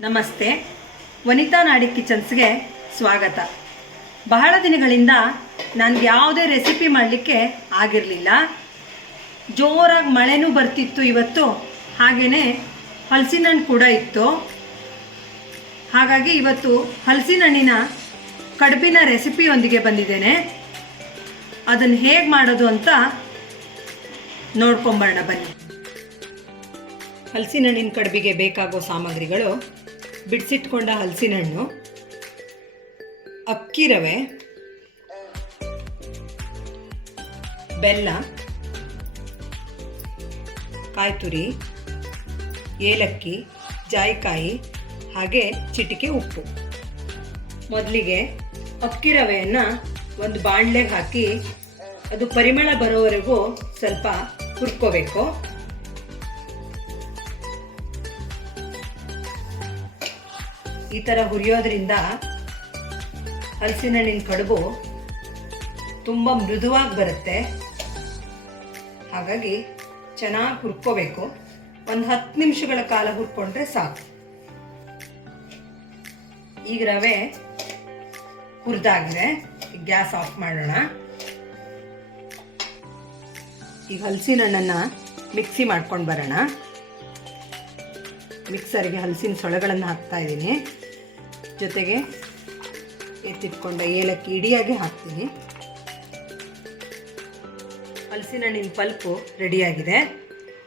ನಮಸ್ತೆ. ವನಿತಾ ನಾಡಿ ಕಿಚನ್ಸ್ಗೆ ಸ್ವಾಗತ. ಬಹಳ ದಿನಗಳಿಂದ ನನಗೆ ಯಾವುದೇ ರೆಸಿಪಿ ಮಾಡಲಿಕ್ಕೆ ಆಗಿರಲಿಲ್ಲ. ಜೋರಾಗಿ ಮಳೆನೂ ಬರ್ತಿತ್ತು ಇವತ್ತು. ಹಾಗೆಯೇ ಹಲಸಿನ ಹಣ್ಣು ಕೂಡ ಇತ್ತು. ಹಾಗಾಗಿ ಇವತ್ತು ಹಲಸಿನ ಹಣ್ಣಿನ ಕಡುಬಿನ ರೆಸಿಪಿಯೊಂದಿಗೆ ಬಂದಿದ್ದೇನೆ. ಅದನ್ನು ಹೇಗೆ ಮಾಡೋದು ಅಂತ ನೋಡ್ಕೊಂಬರೋಣ ಬನ್ನಿ. ಹಲಸಿನ ಹಣ್ಣಿನ ಕಡುಬಿಗೆ ಬೇಕಾಗೋ ಸಾಮಗ್ರಿಗಳು ಬಿಡಿಸಿಟ್ಕೊಂಡ ಹಲಸಿನ ಹಣ್ಣು ಅಕ್ಕಿ ರವೆ, ಬೆಲ್ಲ, ಕಾಯ್ತುರಿ, ಏಲಕ್ಕಿ, ಜಾಯಿಕಾಯಿ, ಹಾಗೆ ಚಿಟಿಕೆ ಉಪ್ಪು. ಮೊದಲಿಗೆ ಅಕ್ಕಿ ರವೆಯನ್ನು ಒಂದು ಬಾಣಲೆಗೆ ಹಾಕಿ ಅದು ಪರಿಮಳ ಬರೋವರೆಗೂ ಸ್ವಲ್ಪ ಹುರ್ಕೋಬೇಕು. ಈ ಥರ ಹುರಿಯೋದ್ರಿಂದ ಹಲಸಿನ ಹಣ್ಣಿನ ಕಡುಬು ತುಂಬ ಮೃದುವಾಗಿ ಬರುತ್ತೆ. ಹಾಗಾಗಿ ಚೆನ್ನಾಗಿ ಹುರ್ಕೋಬೇಕು. ಒಂದು ಹತ್ತು ನಿಮಿಷಗಳ ಕಾಲ ಹುರ್ಕೊಂಡ್ರೆ ಸಾಕು. ಈಗ ರವೆ ಹುರಿದಾಗಿದೆ. ಗ್ಯಾಸ್ ಆಫ್ ಮಾಡೋಣ. ಈಗ ಹಲಸಿನ ಹಣ್ಣನ್ನು ಮಿಕ್ಸಿ ಮಾಡ್ಕೊಂಡು ಬರೋಣ. ಮಿಕ್ಸರಿಗೆ ಹಲಸಿನ ಸೊಳೆಗಳನ್ನು ಹಾಕ್ತಾ ಇದ್ದೀನಿ. ಜೊತೆಗೆ ಎತ್ತಿಟ್ಕೊಂಡ ಏಲಕ್ಕಿ ಇಡಿಯಾಗಿ ಹಾಕ್ತೀನಿ. ಹಲಸಿನ ಹಣ್ಣಿನ ಪಲ್ಪು ರೆಡಿಯಾಗಿದೆ.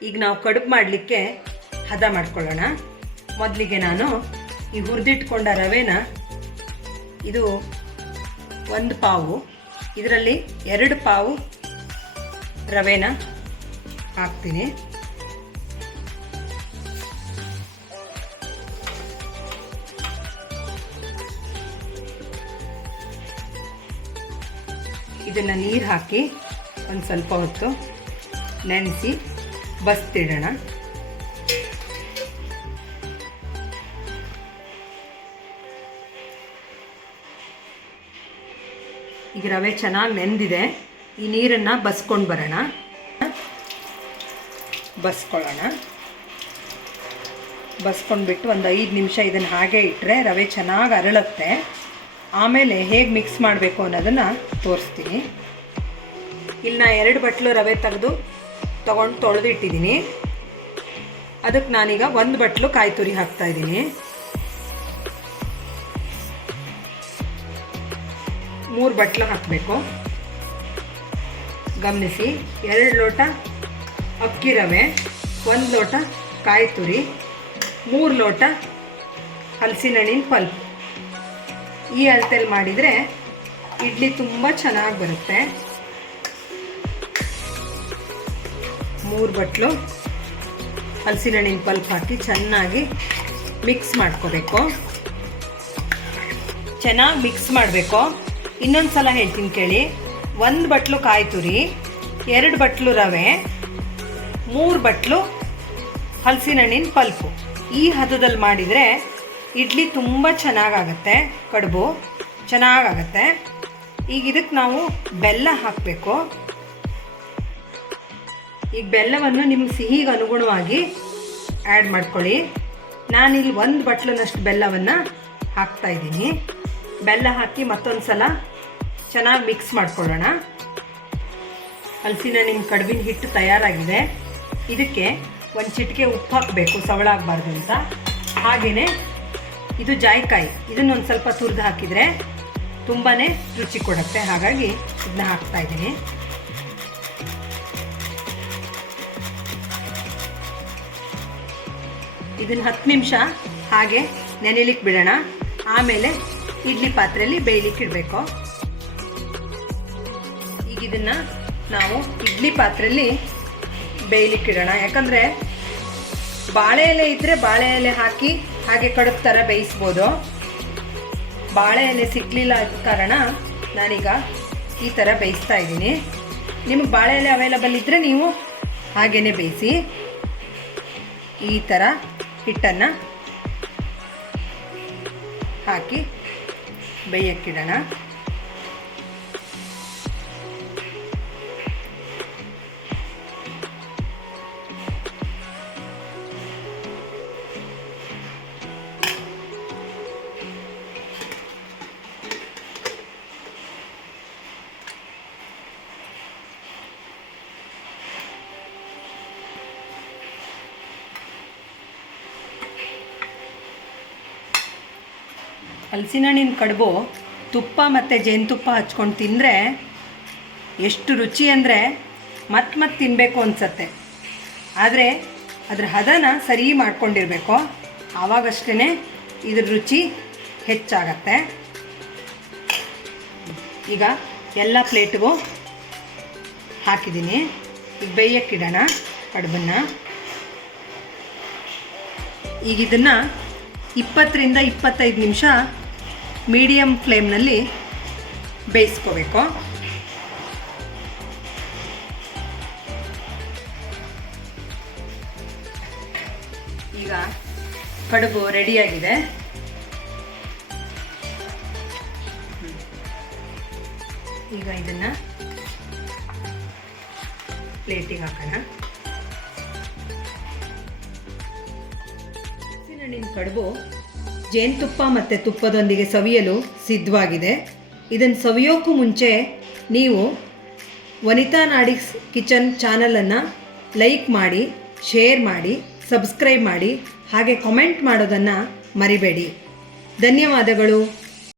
ಈಗ ನಾವು ಕಡುಬು ಮಾಡಲಿಕ್ಕೆ ಹದ ಮಾಡ್ಕೊಳ್ಳೋಣ. ಮೊದಲಿಗೆ ನಾನು ಈ ಹುರಿದಿಟ್ಕೊಂಡ ರವೆನ ಇದು ಒಂದು ಪಾವು, ಇದರಲ್ಲಿ ಎರಡು ಪಾವು ರವೆನ ಹಾಕ್ತೀನಿ. ಇದನ್ನು ನೀರು ಹಾಕಿ ಒಂದು ಸ್ವಲ್ಪ ಹೊತ್ತು ನೆನೆಸಿ ಬಸ್ತಿಡೋಣ. ಈಗ ರವೆ ಚೆನ್ನಾಗಿ ನೆಂದಿದೆ. ಈ ನೀರನ್ನು ಬಸ್ಕೊಂಡು ಬರೋಣ. ಬಸ್ಕೊಳ್ಳೋಣ. ಬಸ್ಕೊಂಡ್ಬಿಟ್ಟು ಒಂದು ಐದು ನಿಮಿಷ ಇದನ್ನು ಹಾಗೆ ಇಟ್ಟರೆ ರವೆ ಚೆನ್ನಾಗಿ ಅರಳುತ್ತೆ. ಆಮೇಲೆ ಹೇಗೆ ಮಿಕ್ಸ್ ಮಾಡಬೇಕು ಅನ್ನೋದನ್ನು ತೋರಿಸ್ತೀನಿ. ಇಲ್ಲಿ ನಾ ಎರಡು ಬಟ್ಲು ರವೆ ತೆಗೆದು ತೊಗೊಂಡು ತೊಳೆದಿಟ್ಟಿದ್ದೀನಿ ಅದಕ್ಕೆ ನಾನೀಗ ಒಂದು ಬಟ್ಲು ಕಾಯಿ ತುರಿ ಹಾಕ್ತಾ ಇದ್ದೀನಿ ಮೂರು ಬಟ್ಲು ಹಾಕಬೇಕು. ಗಮನಿಸಿ, ಎರಡು ಲೋಟ ಅಕ್ಕಿ ರವೆ, ಒಂದು ಲೋಟ ಕಾಯಿ ತುರಿ, ಮೂರು ಲೋಟ ಹಲಸಿನ ಹಣ್ಣಿನ ಪಲ್ಪ್. ಈ ಅಳತೆಯಲ್ಲಿ ಮಾಡಿದರೆ ಇಡ್ಲಿ ತುಂಬ ಚೆನ್ನಾಗಿ ಬರುತ್ತೆ. ಮೂರು ಬಟ್ಲು ಹಲಸಿನ ಹಣ್ಣಿನ ಪಲ್ಪ್ ಹಾಕಿ ಚೆನ್ನಾಗಿ ಮಿಕ್ಸ್ ಮಾಡ್ಕೋಬೇಕು. ಚೆನ್ನಾಗಿ ಮಿಕ್ಸ್ ಮಾಡಬೇಕು. ಇನ್ನೊಂದು ಸಲ ಹೇಳ್ತೀನಿ ಕೇಳಿ. ಒಂದು ಬಟ್ಲು ಕಾಯಿ ತುರಿ, ಎರಡು ಬಟ್ಲು ರವೆ, ಮೂರು ಬಟ್ಲು ಹಲಸಿನ ಹಣ್ಣಿನ ಪಲ್ಪು. ಈ ಹದದಲ್ಲಿ ಮಾಡಿದರೆ ಇಡ್ಲಿ ತುಂಬ ಚೆನ್ನಾಗಾಗತ್ತೆ, ಕಡುಬು ಚೆನ್ನಾಗಾಗತ್ತೆ. ಈಗ ಇದಕ್ಕೆ ನಾವು ಬೆಲ್ಲ ಹಾಕಬೇಕು. ಈಗ ಬೆಲ್ಲವನ್ನು ನಿಮ್ಮ ಸಿಹಿಗೆ ಅನುಗುಣವಾಗಿ ಆ್ಯಡ್ ಮಾಡ್ಕೊಳ್ಳಿ. ನಾನಿಲ್ಲಿ ಒಂದು ಬಟ್ಲನಷ್ಟು ಬೆಲ್ಲವನ್ನು ಹಾಕ್ತಾ ಇದ್ದೀನಿ. ಬೆಲ್ಲ ಹಾಕಿ ಮತ್ತೊಂದು ಸಲ ಚೆನ್ನಾಗಿ ಮಿಕ್ಸ್ ಮಾಡ್ಕೊಳ್ಳೋಣ. ಹಲಸಿನ ನಿಮ್ಮ ಕಡುಬಿನ ಹಿಟ್ಟು ತಯಾರಾಗಿದೆ. ಇದಕ್ಕೆ ಒಂದು ಚಿಟಿಕೆ ಉಪ್ಪು ಹಾಕಬೇಕು, ಸವಳಾಗಬಾರ್ದು ಅಂತ. ಹಾಗೆಯೇ ಇದು ಜಾಯಿಕಾಯಿ. ಇದನ್ನೊಂದು ಸ್ವಲ್ಪ ತುರಿದು ಹಾಕಿದರೆ ತುಂಬಾ ರುಚಿ ಕೊಡುತ್ತೆ. ಹಾಗಾಗಿ ಇದನ್ನ ಹಾಕ್ತಾ ಇದ್ದೀನಿ. ಇದನ್ನು ಹತ್ತು ನಿಮಿಷ ಹಾಗೆ ನೆನೆಲಿಕ್ಕೆ ಬಿಡೋಣ. ಆಮೇಲೆ ಇಡ್ಲಿ ಪಾತ್ರೆಯಲ್ಲಿ ಬೇಯಲಿಕ್ಕೆ ಇಡಬೇಕು. ಈಗ ಇದನ್ನು ನಾವು ಇಡ್ಲಿ ಪಾತ್ರೆಯಲ್ಲಿ ಬೇಯಲಿಕ್ಕೆ ಇಡೋಣ. ಯಾಕಂದರೆ ಬಾಳೆ ಎಲೆ ಇದ್ದರೆ ಬಾಳೆ ಎಲೆ ಹಾಕಿ ಹಾಗೆ ಕಡುಬು ಥರ ಬೇಯಿಸ್ಬೋದು. ಬಾಳೆ ಎಲೆ ಸಿಗಲಿಲ್ಲ ಕಾರಣ ನಾನೀಗ ಈ ಥರ ಬೇಯಿಸ್ತಾ ಇದ್ದೀನಿ. ನಿಮಗೆ ಬಾಳೆ ಎಲೆ ಅವೈಲಬಲ್ ಇದ್ದರೆ ನೀವು ಹಾಗೇ ಬೇಯಿಸಿ. ಈ ಥರ ಹಿಟ್ಟನ್ನು ಹಾಕಿ ಬೇಯಕ್ಕಿಡೋಣ ಹಲಸಿನ ಹಣ್ಣಿನ ಕಡುಬು ತುಪ್ಪ ಮತ್ತು ಜೇನುತುಪ್ಪ ಹಚ್ಕೊಂಡು ತಿಂದರೆ ಎಷ್ಟು ರುಚಿ ಅಂದರೆ ಮತ್ತೆ ಮತ್ತೆ ತಿನ್ನಬೇಕು ಅನಿಸತ್ತೆ. ಆದರೆ ಅದ್ರ ಹದನ ಸರಿ ಮಾಡ್ಕೊಂಡಿರಬೇಕು ಆವಾಗಷ್ಟೇ ಇದ್ರ ರುಚಿ ಹೆಚ್ಚಾಗತ್ತೆ. ಈಗ ಎಲ್ಲ ಪ್ಲೇಟ್ಗೂ ಹಾಕಿದ್ದೀನಿ. ಈಗ ಬೇಯಕ್ಕಿಡೋಣ ಕಡುಬನ್ನು. ಈಗ ಇದನ್ನು ಇಪ್ಪತ್ತರಿಂದ ಇಪ್ಪತ್ತೈದು ನಿಮಿಷ ಮೀಡಿಯಮ್ ಫ್ಲೇಮ್ನಲ್ಲಿ ಬೇಯಿಸ್ಕೋಬೇಕು. ಈಗ ಕಡುಬು ರೆಡಿಯಾಗಿದೆ. ಈಗ ಇದನ್ನು ಪ್ಲೇಟಿಗೆ ಹಾಕೋಣ. ಹಣ್ಣಿನ ಕಡುಬು ಜೇನುತುಪ್ಪ ಮತ್ತು ತುಪ್ಪದೊಂದಿಗೆ ಸವಿಯಲು ಸಿದ್ಧವಾಗಿದೆ. ಇದನ್ನು ಸವಿಯೋಕ್ಕೂ ಮುಂಚೆ ನೀವು ವನಿತಾ ನಾಡಿಕ್ಸ್ ಕಿಚನ್ ಚಾನಲನ್ನು ಲೈಕ್ ಮಾಡಿ, ಶೇರ್ ಮಾಡಿ, ಸಬ್ಸ್ಕ್ರೈಬ್ ಮಾಡಿ, ಹಾಗೆ ಕಾಮೆಂಟ್ ಮಾಡೋದನ್ನು ಮರಿಬೇಡಿ. ಧನ್ಯವಾದಗಳು.